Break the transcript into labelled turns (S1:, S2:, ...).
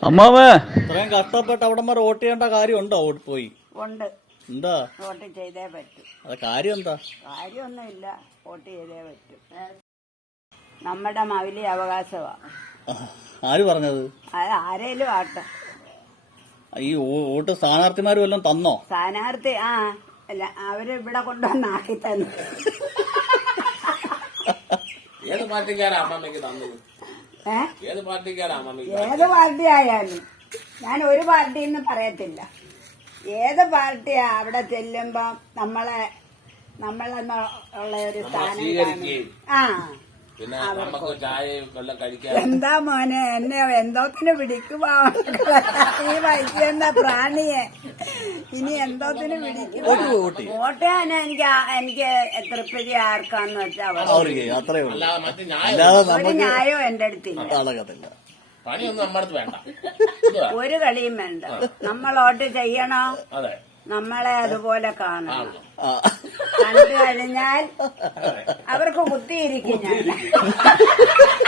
S1: അമ്മാവേ
S2: ഇത്രയും കഷ്ടപ്പെട്ട് അവിടം വരെ വോട്ട് ചെയ്യേണ്ട കാര്യമുണ്ടോ? വോട്ട് പോയി
S3: ഉണ്ട്.
S2: എന്താ
S3: വോട്ട് ചെയ്തേ പറ്റൂ.
S2: അത് കാര്യം എന്താ?
S3: കാര്യമൊന്നുമില്ല, വോട്ട് ചെയ്തേ പറ്റൂ. നമ്മുടെ മൗലിക അവകാശമാണ്.
S2: ആര് പറഞ്ഞത്?
S3: അത് ആരേലും ആട്ടെ.
S2: ഈ വോട്ട് സ്ഥാനാർത്ഥിമാര് വല്ലതും തന്നോ?
S3: സ്ഥാനാർത്ഥി അല്ല, അവര് ഇവിടെ കൊണ്ടുവന്നാക്കി തന്നു.
S4: ഏത് പാർട്ടിക്കാരാ അമ്മമ്മയ്ക്ക് തന്നത്? ഏത് പാർട്ടിക്കാരാ അമ്മമ്മയ്ക്ക്?
S3: ഏത് പാർട്ടി ആയാലും ഞാൻ ഒരു പാർട്ടിന്ന് പറയത്തില്ല. ഏത് പാർട്ടിയാ അവിടെ ചെല്ലുമ്പോ നമ്മളെന്നുള്ള ഒരു സ്ഥാനം
S4: സ്വീകരിക്കുകയും
S3: ആ
S4: പിന്നെ നമുക്ക് ചായയും വെള്ളം കഴിക്കാൻ.
S3: എന്താ മോനെ എന്നെ എന്തോത്തിന് പിടിക്കുവാ ഈ വൈദ്യുന്ന പ്രാണിയെ ഇനി എന്തോത്തിന് പിടിക്കും? വോട്ട് ചെയ്യാൻ എനിക്ക് തൃപ്തി ആർക്കാന്ന് വെച്ചാ
S2: അത്രേ ഉള്ളൂ.
S4: അല്ലാതെ മറ്റു
S3: ഒരു ന്യായവും എന്റെ അടുത്തില്ല.
S4: പണിയൊന്നും നമ്മടത്ത് വേണ്ട.
S3: ഒരു കളിയും വേണ്ട. നമ്മൾ വോട്ട് ചെയ്യണോ,
S4: അതെ,
S3: നമ്മളെ അതുപോലെ കാണണം. കണ്ടു കഴിഞ്ഞാൽ അവർക്ക് കുത്തിയിരിക്കും ഞാൻ.